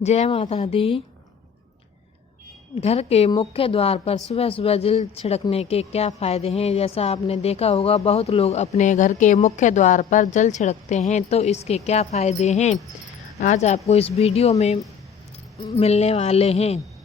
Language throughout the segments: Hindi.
जय माता दी। घर के मुख्य द्वार पर सुबह सुबह जल छिड़कने के क्या फ़ायदे हैं। जैसा आपने देखा होगा, बहुत लोग अपने घर के मुख्य द्वार पर जल छिड़कते हैं, तो इसके क्या फ़ायदे हैं आज आपको इस वीडियो में मिलने वाले हैं।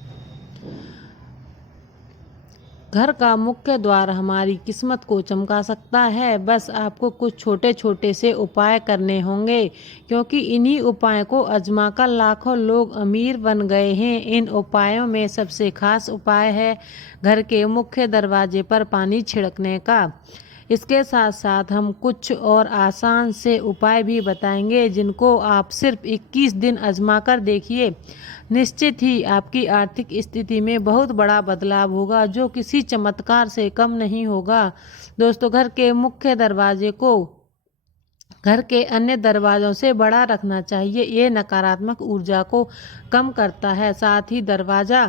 घर का मुख्य द्वार हमारी किस्मत को चमका सकता है। बस आपको कुछ छोटे छोटे से उपाय करने होंगे, क्योंकि इन्हीं उपायों को आजमाकर लाखों लोग अमीर बन गए हैं। इन उपायों में सबसे खास उपाय है घर के मुख्य दरवाजे पर पानी छिड़कने का। इसके साथ साथ हम कुछ और आसान से उपाय भी बताएंगे, जिनको आप सिर्फ 21 दिन आजमा कर देखिए। निश्चित ही आपकी आर्थिक स्थिति में बहुत बड़ा बदलाव होगा, जो किसी चमत्कार से कम नहीं होगा। दोस्तों, घर के मुख्य दरवाजे को घर के अन्य दरवाजों से बड़ा रखना चाहिए। ये नकारात्मक ऊर्जा को कम करता है। साथ ही दरवाज़ा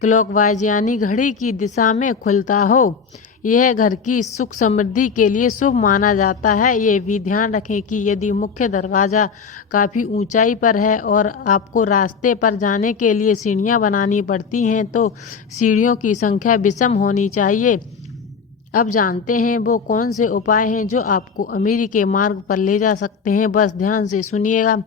क्लॉकवाइज यानी घड़ी की दिशा में खुलता हो। यह घर की सुख समृद्धि के लिए शुभ माना जाता है। ये भी ध्यान रखें कि यदि मुख्य दरवाज़ा काफ़ी ऊंचाई पर है और आपको रास्ते पर जाने के लिए सीढ़ियां बनानी पड़ती हैं, तो सीढ़ियों की संख्या विषम होनी चाहिए। अब जानते हैं वो कौन से उपाय हैं जो आपको अमीरी के मार्ग पर ले जा सकते हैं। बस ध्यान से सुनिएगा।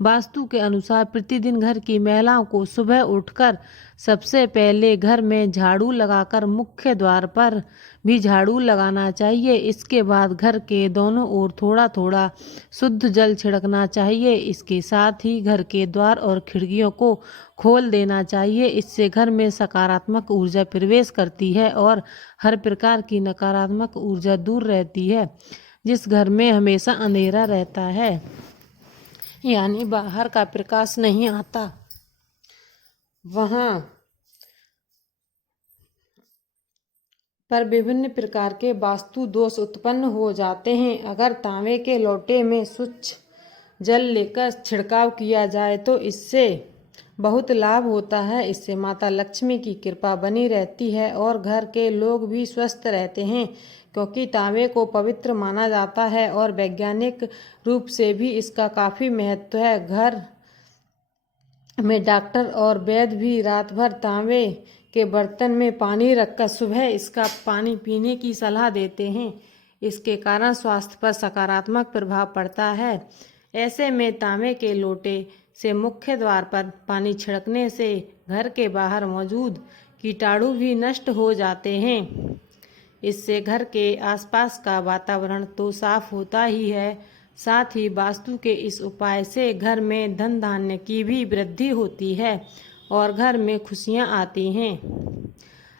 वास्तु के अनुसार प्रतिदिन घर की महिलाओं को सुबह उठकर सबसे पहले घर में झाड़ू लगाकर मुख्य द्वार पर भी झाड़ू लगाना चाहिए। इसके बाद घर के दोनों ओर थोड़ा थोड़ा शुद्ध जल छिड़कना चाहिए। इसके साथ ही घर के द्वार और खिड़कियों को खोल देना चाहिए। इससे घर में सकारात्मक ऊर्जा प्रवेश करती है और हर प्रकार की नकारात्मक ऊर्जा दूर रहती है। जिस घर में हमेशा अंधेरा रहता है, यानी बाहर का प्रकाश नहीं आता, वहाँ पर विभिन्न प्रकार के वास्तु दोष उत्पन्न हो जाते हैं। अगर तांबे के लोटे में स्वच्छ जल लेकर छिड़काव किया जाए तो इससे बहुत लाभ होता है। इससे माता लक्ष्मी की कृपा बनी रहती है और घर के लोग भी स्वस्थ रहते हैं, क्योंकि तांबे को पवित्र माना जाता है और वैज्ञानिक रूप से भी इसका काफ़ी महत्व है। घर में डॉक्टर और वैद्य भी रात भर तांबे के बर्तन में पानी रखकर सुबह इसका पानी पीने की सलाह देते हैं। इसके कारण स्वास्थ्य पर सकारात्मक प्रभाव पड़ता है। ऐसे में तांबे के लोटे से मुख्य द्वार पर पानी छिड़कने से घर के बाहर मौजूद कीटाणु भी नष्ट हो जाते हैं। इससे घर के आसपास का वातावरण तो साफ होता ही है, साथ ही वास्तु के इस उपाय से घर में धन धान्य की भी वृद्धि होती है और घर में खुशियां आती हैं।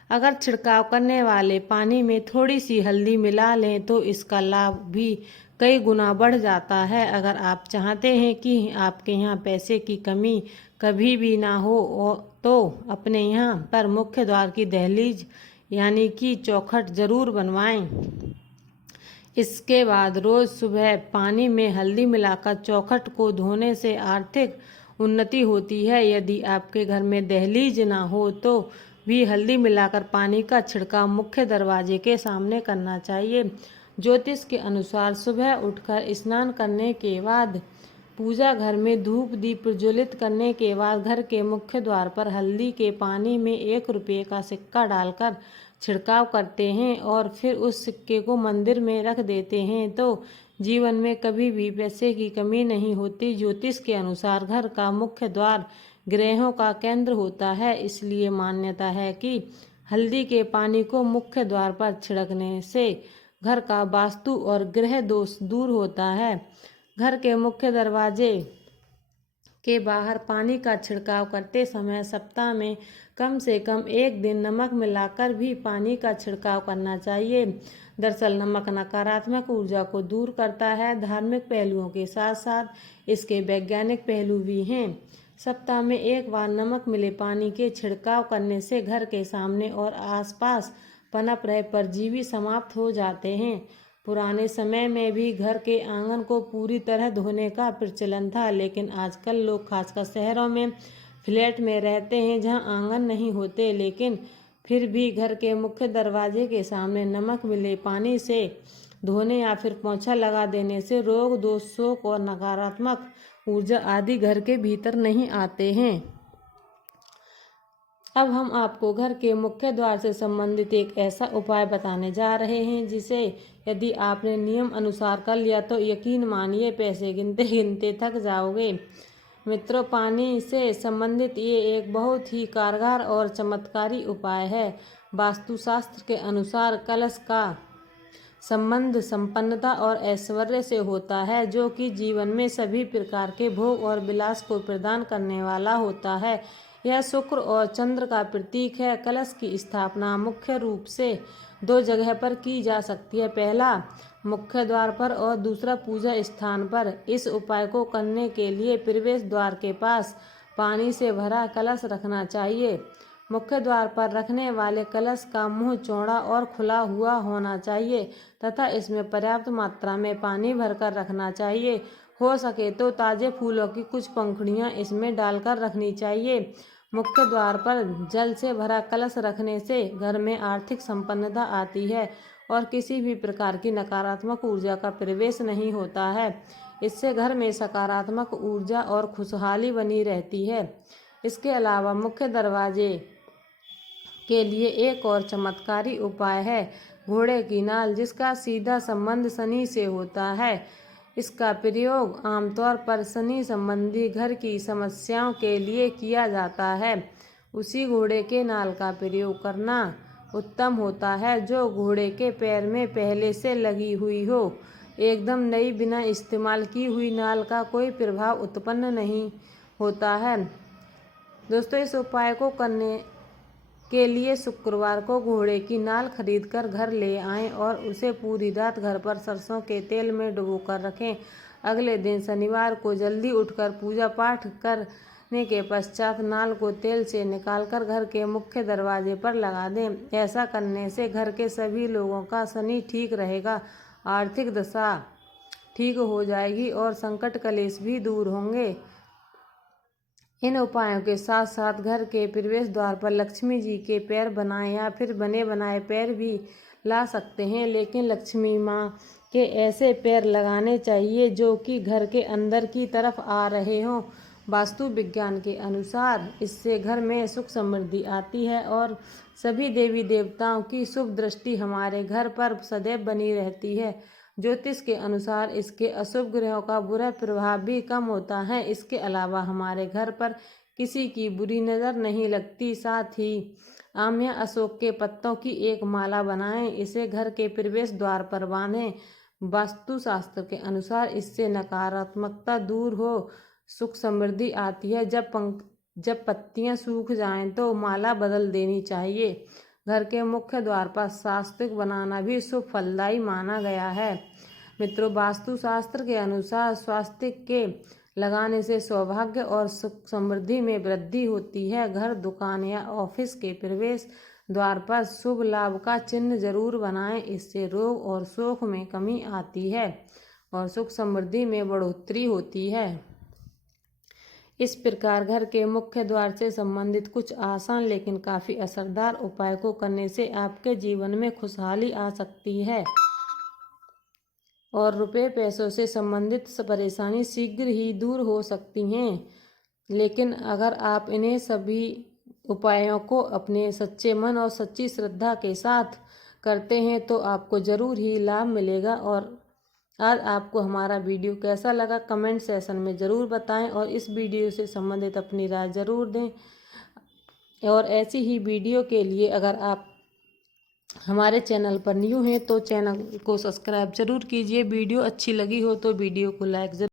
अगर छिड़काव करने वाले पानी में थोड़ी सी हल्दी मिला लें तो इसका लाभ भी कई गुना बढ़ जाता है। अगर आप चाहते हैं कि आपके यहाँ पैसे की कमी कभी भी ना हो तो अपने यहाँ पर मुख्य द्वार की दहलीज यानी कि चौखट जरूर बनवाएं। इसके बाद रोज सुबह पानी में हल्दी मिलाकर चौखट को धोने से आर्थिक उन्नति होती है। यदि आपके घर में दहलीज ना हो तो भी हल्दी मिलाकर पानी का छिड़काव मुख्य दरवाजे के सामने करना चाहिए। ज्योतिष के अनुसार सुबह उठकर स्नान करने के बाद पूजा घर में धूप दीप प्रज्वलित करने के बाद घर के मुख्य द्वार पर हल्दी के पानी में 1 रुपये का सिक्का डालकर छिड़काव करते हैं और फिर उस सिक्के को मंदिर में रख देते हैं, तो जीवन में कभी भी पैसे की कमी नहीं होती। ज्योतिष के अनुसार घर का मुख्य द्वार ग्रहों का केंद्र होता है, इसलिए मान्यता है कि हल्दी के पानी को मुख्य द्वार पर छिड़कने से घर का वास्तु और ग्रह दोष दूर होता है। घर के मुख्य दरवाजे के बाहर पानी का छिड़काव करते समय सप्ताह में कम से कम 1 दिन नमक मिलाकर भी पानी का छिड़काव करना चाहिए। दरअसल नमक नकारात्मक ऊर्जा को दूर करता है। धार्मिक पहलुओं के साथ साथ इसके वैज्ञानिक पहलू भी हैं। सप्ताह में 1 बार नमक मिले पानी के छिड़काव करने से घर के सामने और आसपास पनप रहे परजीवी समाप्त हो जाते हैं। पुराने समय में भी घर के आंगन को पूरी तरह धोने का प्रचलन था, लेकिन आजकल लोग खासकर शहरों में फ्लैट में रहते हैं जहां आंगन नहीं होते, लेकिन फिर भी घर के मुख्य दरवाजे के सामने नमक मिले पानी से धोने या फिर पोंछा लगा देने से रोग दोष शोक और नकारात्मक ऊर्जा आदि घर के भीतर नहीं आते हैं। अब हम आपको घर के मुख्य द्वार से संबंधित एक ऐसा उपाय बताने जा रहे हैं जिसे यदि आपने नियम अनुसार कर लिया तो यकीन मानिए पैसे गिनते गिनते थक जाओगे। मित्रों, पानी से संबंधित ये एक बहुत ही कारगर और चमत्कारी उपाय है। वास्तुशास्त्र के अनुसार कलश का संबंध संपन्नता और ऐश्वर्य से होता है, जो कि जीवन में सभी प्रकार के भोग और विलास को प्रदान करने वाला होता है। यह शुक्र और चंद्र का प्रतीक है। कलश की स्थापना मुख्य रूप से 2 जगह पर की जा सकती है, पहला मुख्य द्वार पर और दूसरा पूजा स्थान पर। इस उपाय को करने के लिए प्रवेश द्वार के पास पानी से भरा कलश रखना चाहिए। मुख्य द्वार पर रखने वाले कलश का मुंह चौड़ा और खुला हुआ होना चाहिए तथा इसमें पर्याप्त मात्रा में पानी भरकर रखना चाहिए। हो सके तो ताजे फूलों की कुछ पंखुड़ियां इसमें डालकर रखनी चाहिए। मुख्य द्वार पर जल से भरा कलश रखने से घर में आर्थिक संपन्नता आती है और किसी भी प्रकार की नकारात्मक ऊर्जा का प्रवेश नहीं होता है। इससे घर में सकारात्मक ऊर्जा और खुशहाली बनी रहती है। इसके अलावा मुख्य दरवाजे के लिए एक और चमत्कारी उपाय है घोड़े की नाल, जिसका सीधा संबंध शनि से होता है। इसका प्रयोग आमतौर पर शनि संबंधी घर की समस्याओं के लिए किया जाता है। उसी घोड़े के नाल का प्रयोग करना उत्तम होता है जो घोड़े के पैर में पहले से लगी हुई हो। एकदम नई बिना इस्तेमाल की हुई नाल का कोई प्रभाव उत्पन्न नहीं होता है। दोस्तों, इस उपाय को करने के लिए शुक्रवार को घोड़े की नाल खरीदकर घर ले आएं और उसे पूरी रात घर पर सरसों के तेल में डुबोकर रखें। अगले दिन शनिवार को जल्दी उठकर पूजा पाठ करने के पश्चात नाल को तेल से निकालकर घर के मुख्य दरवाजे पर लगा दें। ऐसा करने से घर के सभी लोगों का शनि ठीक रहेगा, आर्थिक दशा ठीक हो जाएगी और संकट कलेश भी दूर होंगे। इन उपायों के साथ साथ घर के प्रवेश द्वार पर लक्ष्मी जी के पैर बनाए या फिर बने बनाए पैर भी ला सकते हैं, लेकिन लक्ष्मी माँ के ऐसे पैर लगाने चाहिए जो कि घर के अंदर की तरफ आ रहे हों। वास्तु विज्ञान के अनुसार इससे घर में सुख समृद्धि आती है और सभी देवी देवताओं की शुभ दृष्टि हमारे घर पर सदैव बनी रहती है। ज्योतिष के अनुसार इसके अशुभ ग्रहों का बुरा प्रभाव भी कम होता है। इसके अलावा हमारे घर पर किसी की बुरी नज़र नहीं लगती। साथ ही आम या अशोक के पत्तों की एक माला बनाएं, इसे घर के प्रवेश द्वार पर बांधें। वास्तुशास्त्र के अनुसार इससे नकारात्मकता दूर हो, सुख समृद्धि आती है। जब पत्तियां सूख जाएं तो माला बदल देनी चाहिए। घर के मुख्य द्वार पर स्वास्तिक बनाना भी शुभ फलदायी माना गया है। मित्रों, वास्तुशास्त्र के अनुसार स्वास्तिक के लगाने से सौभाग्य और सुख समृद्धि में वृद्धि होती है। घर, दुकान या ऑफिस के प्रवेश द्वार पर शुभ लाभ का चिन्ह जरूर बनाएं। इससे रोग और शोक में कमी आती है और सुख समृद्धि में बढ़ोतरी होती है। इस प्रकार घर के मुख्य द्वार से संबंधित कुछ आसान लेकिन काफ़ी असरदार उपाय को करने से आपके जीवन में खुशहाली आ सकती है और रुपए पैसों से संबंधित परेशानी शीघ्र ही दूर हो सकती हैं। लेकिन अगर आप इन्हें सभी उपायों को अपने सच्चे मन और सच्ची श्रद्धा के साथ करते हैं तो आपको ज़रूर ही लाभ मिलेगा। और आज आपको हमारा वीडियो कैसा लगा कमेंट सेशन में ज़रूर बताएं और इस वीडियो से संबंधित अपनी राय ज़रूर दें। और ऐसी ही वीडियो के लिए अगर आप हमारे चैनल पर न्यू हैं तो चैनल को सब्सक्राइब ज़रूर कीजिए। वीडियो अच्छी लगी हो तो वीडियो को लाइक ज़रूर